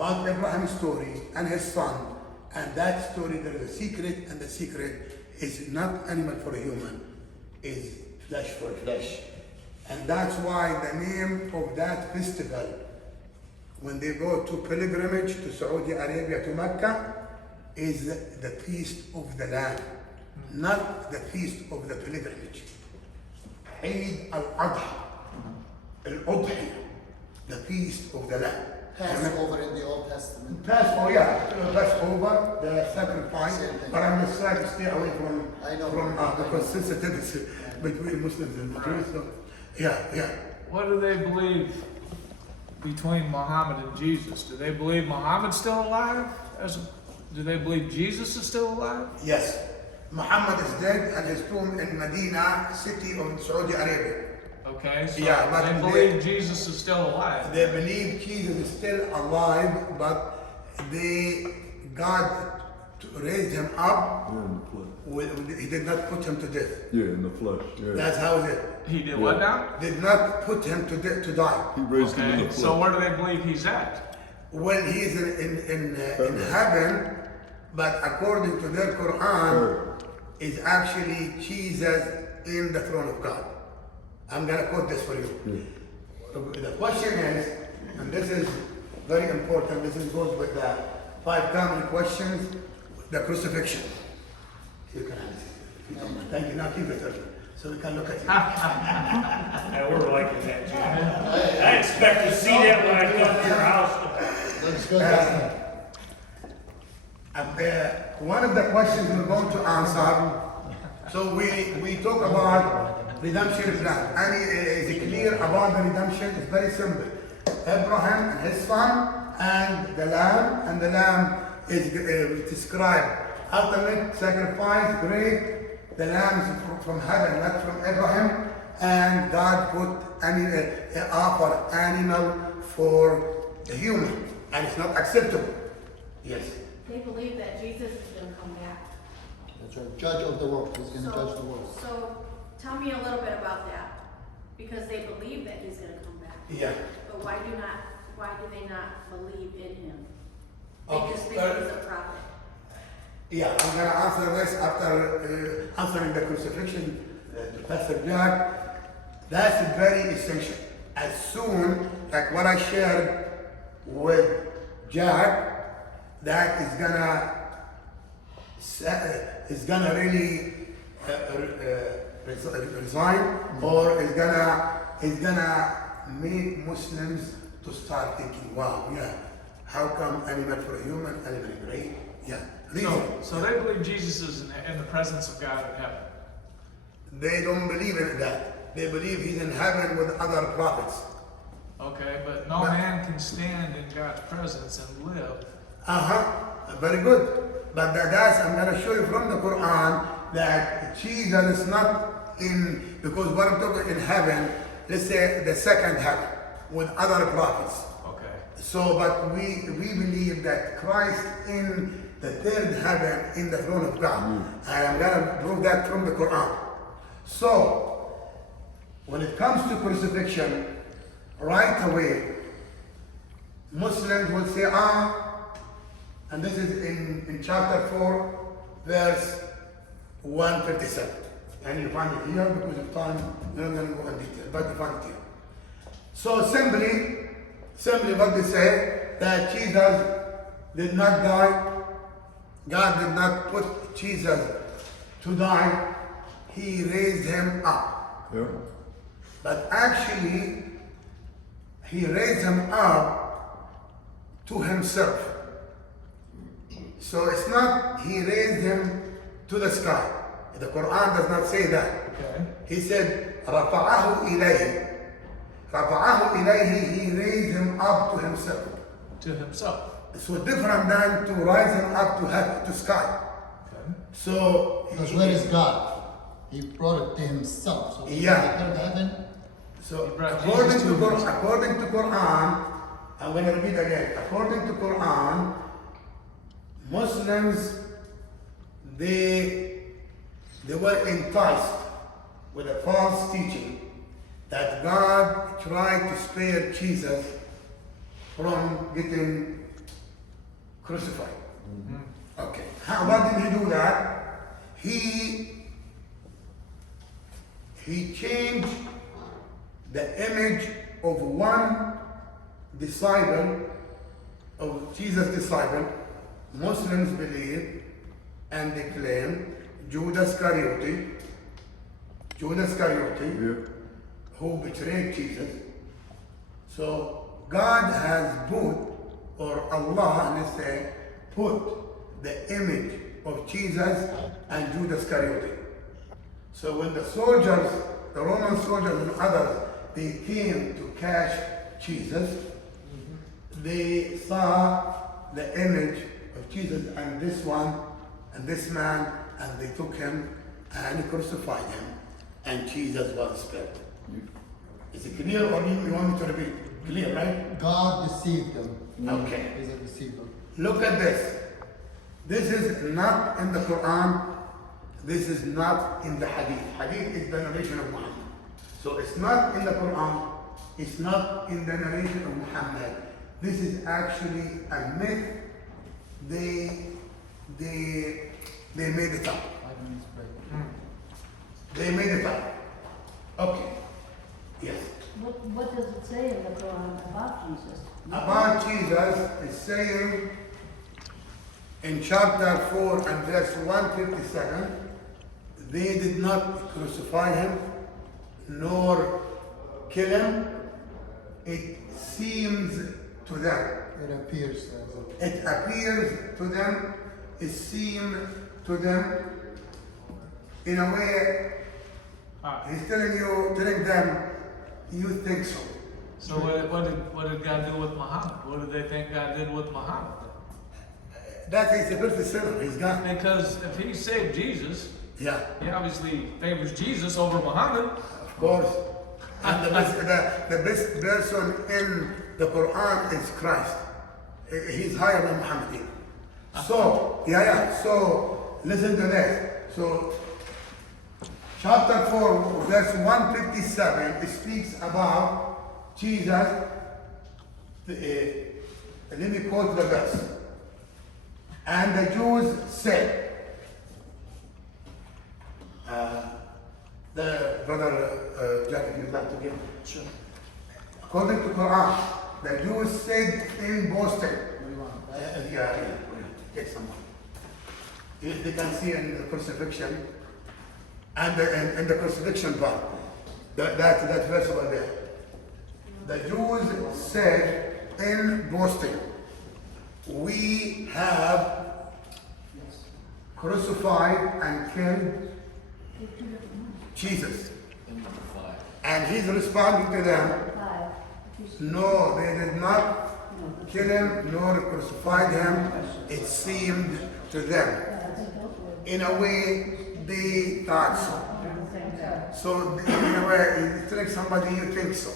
about Abraham's story and his son, and that story there is a secret, and the secret is not animal for a human, is flesh for flesh. And that's why the name of that festival, when they go to pilgrimage to Saudi Arabia, to Mecca, is the Feast of the Lamb, not the Feast of the Pilgrimage. Eid al-Adha, al-Udhiyah, the Feast of the Lamb. Passover in the Old Testament. Passover, the sacrifice, but I'm just trying to stay away from because sensitivity between Muslims and Jews. So, yeah. What do they believe between Muhammad and Jesus? Do they believe Muhammad's still alive? Do they believe Jesus is still alive? Yes. Muhammad is dead and his tomb in Medina, city of Saudi Arabia. Okay, so they believe Jesus is still alive. They believe Jesus is still alive, but God raised him up. He did not put him to death. Yeah, in the flesh. Yeah. That's how it is. He did what now? Did not put him to death, to die. He raised him in the flesh. So where do they believe he's at? Well, he is in heaven, but according to their Quran, is actually Jesus in the throne of God. I'm going to quote this for you. The question is, and this is very important, this goes with the 5 common questions, the crucifixion. You can answer. Thank you. Now keep it up so we can look at you. Yeah, we're liking that, Jim. I expect to see that when I come to your house. Looks good. One of the questions we're going to answer, so we talk about redemption plan. And is clear about the redemption? It's very simple. Abraham and his son and the lamb is described. Ultimate sacrifice, great. The lamb is from heaven, not from Abraham. And God put offer animal for the human, and it's not acceptable. Yes. They believe that Jesus is going to come back. That's right. Judge of the world. He's going to judge the world. So tell me a little bit about that, because they believe that he's going to come back. Yeah. But why do they not believe in him? They Okay. just think he's a prophet. Yeah, I'm going to answer this after answering the crucifixion to Pastor Jack. That's very essential. As soon, like what I shared with Jack, that is gonna really resign, or is gonna make Muslims to start thinking, wow, yeah, how come animal for a human, animal great? Yeah. So they believe Jesus is in the presence of God in heaven. They don't believe in that. They believe he's in heaven with other prophets. Okay, but no man can stand in God's presence and live. Very good. But I'm going to show you from the Quran that Jesus is not in, because what I'm talking in heaven, let's say the second heaven with other prophets. Okay. So, but we believe that Christ in the third heaven in the throne of God. And I'm going to prove that from the Quran. So, when it comes to crucifixion, right away, Muslims will say, and this is in chapter 4, verse 157. And you find it here because of time, we're not going to go in detail, but you find it here. So simply what they say, that Jesus did not die, God did not put Jesus to die, he raised him up. Yeah. But actually, he raised him up to himself. So it's not he raised him to the sky. The Quran does not say that. Okay. He said, رَفَعَهُ إِلَيْهِ. رَفَعَهُ إِلَيْهِ, he raised him up to himself. To himself. So different than to rise him up to heaven, to sky. Okay. So Because where is God? He brought it to himself. So Yeah. in the third heaven, So He brought according Jesus to to himself. Quran, I'm going to repeat again. According to Quran, Muslims they were enticed with a false teaching that God tried to spare Jesus from getting crucified. Okay. What did he do that? He changed the image of one disciple, of Jesus' disciple. Muslims believe and they claim Judas Iscariot, Yeah. who betrayed Jesus. So God has put, or Allah, let's say, put the image of Jesus and Judas Iscariot. So when the soldiers, the Roman soldiers and others, they came to catch Jesus, they saw the image of Jesus and this one and this man, and they took him and crucified him, and Jesus was spared. Is it clear, or you want me to repeat? Clear, right? God deceived them. Okay. He's a deceiver. Look at this. This is not in the Quran. This is not in the Hadith. Hadith is the narration of Muhammad. So it's not in the Quran. It's not in the narration of Muhammad. This is actually a myth. They made it up. They made it up. Okay. Yes. What does it say in the Quran about Jesus? About Jesus is saying in chapter 4 and verse 157, they did not crucify him nor kill him. It seems to them. It appears as It appears to them. It seems to them. In a way, he's telling them, you think so. So what did God do with Muhammad? What did they think God did with Muhammad? That is the first sinner. He's gone. Because if he saved Jesus, Yeah, he obviously favors Jesus over Muhammad. of course. And the best person in the Quran is Christ. He's higher than Muhammad. So, so listen to this. So, chapter 4, verse 157, it speaks about Jesus. Let me quote the verse. And the Jews said, the brother Jack, if you'd like to give. Sure. According to Quran, the Jews said in Boston. Get someone. They can see in the crucifixion and in the crucifixion part. That verse over there. The Jews said in Boston, we have crucified and killed Jesus. And he's responding to them, no, they did not kill him nor crucified him. It seemed to them. In a way, they thought so. So in a way, you think somebody, you think so.